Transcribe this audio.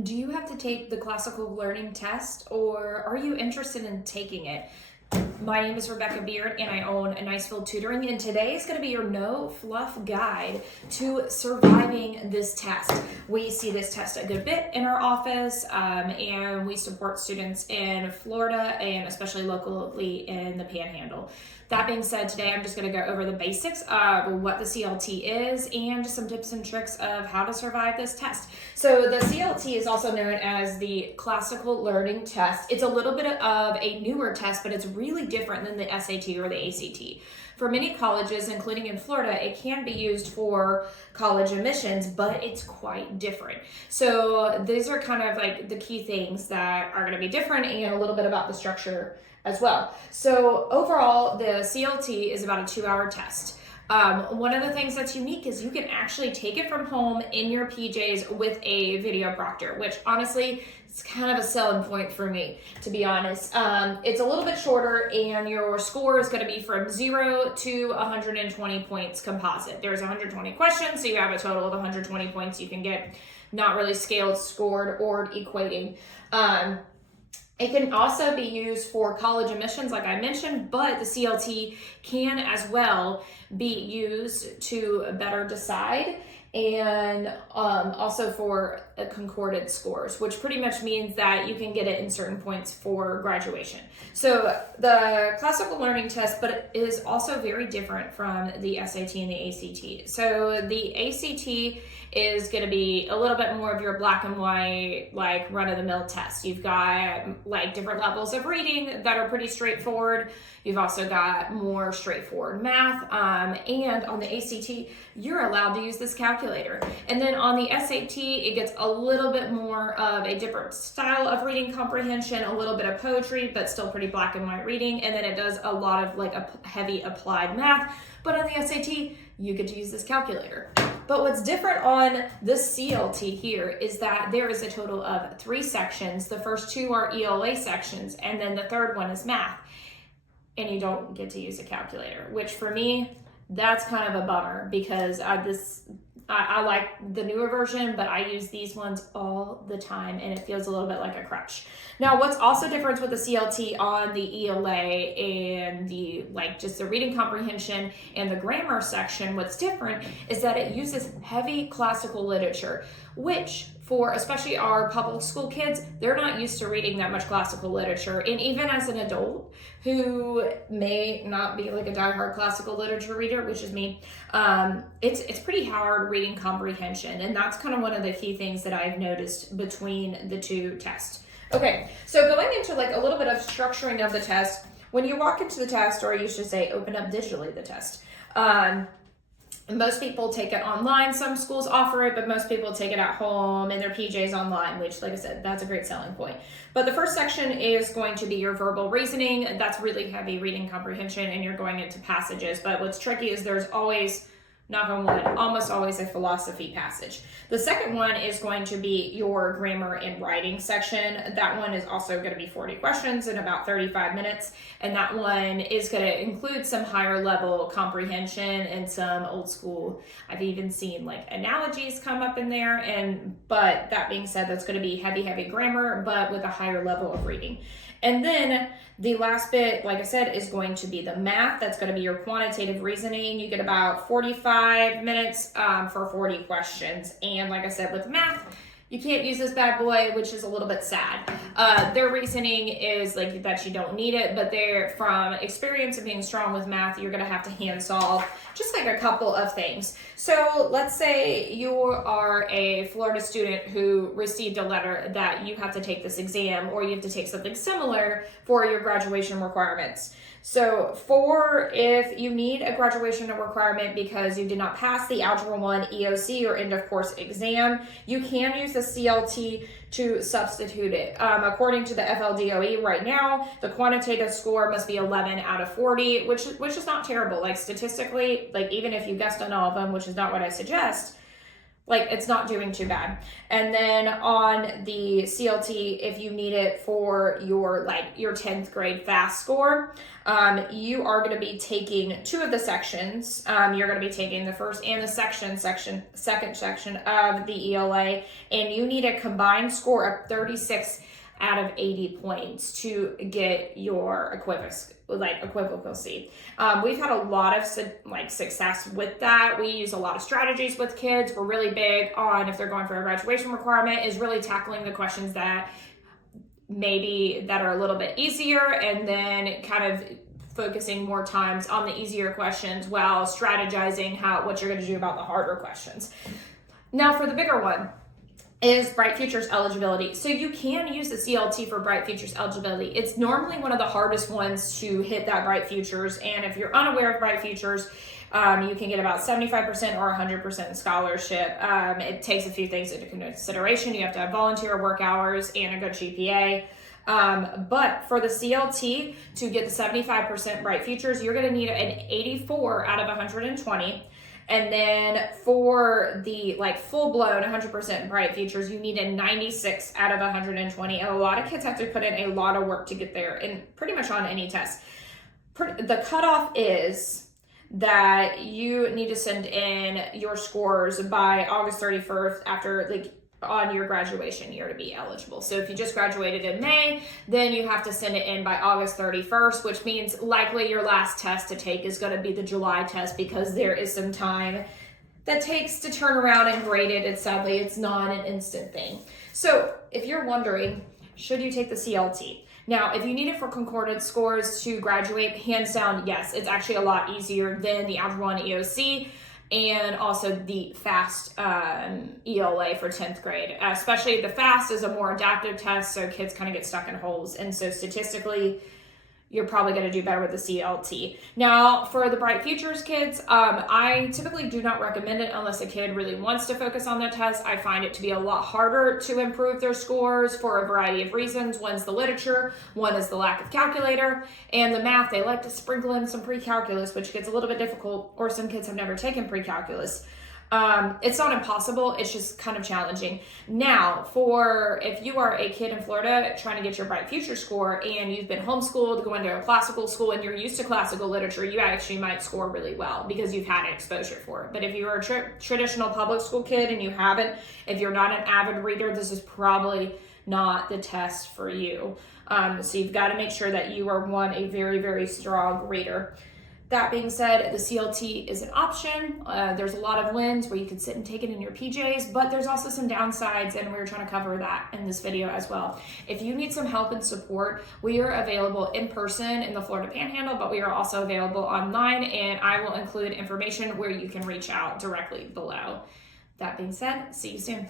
Do you have to take the classical learning test, or are you interested in taking it? My name is Rebecca Beard and I own NicevilleTutoring, and today is going to be your no fluff guide to surviving this test. We see this test a good bit in our office, and we support students in Florida and especially locally in the Panhandle. That being said, today I'm just going to go over the basics of what the CLT is and just some tips and tricks of how to survive this test. So the CLT is also known as the Classical Learning Test. It's a little bit of a newer test, but it's really different than the SAT or the ACT. For many colleges, including in Florida, it can be used for college admissions, but it's quite different. So these are kind of like the key things that are going to be different, and a little bit about the structure as well. So overall, the CLT is about a 2-hour test. One of the things that's unique is you can actually take it from home in your PJs with a video proctor, which honestly, it's kind of a selling point for me, to be honest. It's a little bit shorter, and your score is going to be from 0 to 120 points composite. There's 120 questions, so you have a total of 120 points you can get, not really scaled, scored, or equating. It can also be used for college admissions, like I mentioned, but the CLT can as well be used to better decide, and also for concorded scores, which pretty much means that you can get it in certain points for graduation. So the classical learning test, but it is also very different from the SAT and the ACT. So the ACT is going to be a little bit more of your black and white, like run-of-the-mill test. You've got like different levels of reading that are pretty straightforward. You've also got more straightforward math, and on the ACT, you're allowed to use this calculator. And then on the SAT, it gets a little bit more of a different style of reading comprehension, a little bit of poetry, but still pretty black and white reading. And then it does a lot of like a heavy applied math. But on the SAT, you get to use this calculator. But what's different on the CLT here is that there is a total of 3 sections. The first 2 are ELA sections, and then the third one is math. And you don't get to use a calculator, which for me, that's kind of a bummer, because I like the newer version, but I use these ones all the time, and it feels a little bit like a crutch. Now, what's also different with the CLT on the ELA and the just the reading comprehension and the grammar section, what's different is that it uses heavy classical literature, which for especially our public school kids, they're not used to reading that much classical literature. And even as an adult who may not be like a diehard classical literature reader, which is me, it's pretty hard reading comprehension. And that's kind of one of the key things that I've noticed between the 2 tests. Okay, so going into like a little bit of structuring of the test, when you walk into the test, or you should say open up digitally the test, most people take it online. Some schools offer it, but most people take it at home in their PJs online, which, like I said, that's a great selling point. But the first section is going to be your verbal reasoning. That's really heavy reading comprehension, and you're going into passages. But what's tricky is there's always, knock on wood, almost always a philosophy passage. The second one is going to be your grammar and writing section. That one is also going to be 40 questions in about 35 minutes. And that one is going to include some higher level comprehension and some old school. I've even seen like analogies come up in there. But that being said, that's going to be heavy grammar, but with a higher level of reading. And then the last bit, like I said, is going to be the math. That's going to be your quantitative reasoning. You get about 45 minutes for 40 questions. And like I said, with math, you can't use this bad boy, which is a little bit sad. Their reasoning is like that you don't need it, but they're from experience of being strong with math, you're gonna have to hand solve just like a couple of things. So let's say you are a Florida student who received a letter that you have to take this exam, or you have to take something similar for your graduation requirements. So if you need a graduation requirement because you did not pass the Algebra 1 EOC or end of course exam, you can use the CLT to substitute it. According to the FLDOE right now, the quantitative score must be 11 out of 40, which is not terrible. Like statistically, like even if you guessed on all of them, which is not what I suggest, Like, it's not doing too bad. And then on the CLT, if you need it for your 10th grade FAST score, you are going to be taking 2 of the sections. You're going to be taking the first and the second section of the ELA, and you need a combined score of 36 out of 80 points to get your equivalency. We've had a lot of success with that. We use a lot of strategies with kids. We're really big on, if they're going for a graduation requirement, is really tackling the questions that are a little bit easier, and then kind of focusing more times on the easier questions while strategizing what you're going to do about the harder questions. Now for the bigger one is Bright Futures eligibility. So you can use the CLT for Bright Futures eligibility. It's normally one of the hardest ones to hit that Bright Futures, and if you're unaware of Bright Futures, you can get about 75% or 100% scholarship. It takes a few things into consideration. You have to have volunteer work hours and a good GPA. But for the CLT, to get the 75% Bright Futures, you're going to need an 84 out of 120. And then for the full-blown 100% Bright Futures, you need a 96 out of 120. And a lot of kids have to put in a lot of work to get there, and pretty much on any test. The cutoff is that you need to send in your scores by August 31st on your graduation year to be eligible. So if you just graduated in May, then you have to send it in by August 31st, which means likely your last test to take is going to be the July test, because there is some time that takes to turn around and grade it. And sadly, it's not an instant thing. So if you're wondering, should you take the CLT? Now, if you need it for concordance scores to graduate, hands down, yes, it's actually a lot easier than the Algebra 1 EOC. And also the FAST ELA for 10th grade. Especially the FAST is a more adaptive test, so kids kind of get stuck in holes. And so statistically, you're probably going to do better with the CLT. Now, for the Bright Futures kids, I typically do not recommend it unless a kid really wants to focus on that test. I find it to be a lot harder to improve their scores for a variety of reasons. One's the literature, one is the lack of calculator, and the math. They like to sprinkle in some pre-calculus, which gets a little bit difficult, or some kids have never taken pre-calculus. It's not impossible, it's just kind of challenging. Now, if you are a kid in Florida trying to get your Bright Future score and you've been homeschooled, going to a classical school, and you're used to classical literature, you actually might score really well because you've had exposure for it. But if you're a traditional public school kid and you haven't, if you're not an avid reader, this is probably not the test for you. So you've got to make sure that you are a very, very strong reader. That being said, the CLT is an option. There's a lot of wins where you can sit and take it in your PJs, but there's also some downsides, and we're trying to cover that in this video as well. If you need some help and support, we are available in person in the Florida Panhandle, but we are also available online, and I will include information where you can reach out directly below. That being said, see you soon.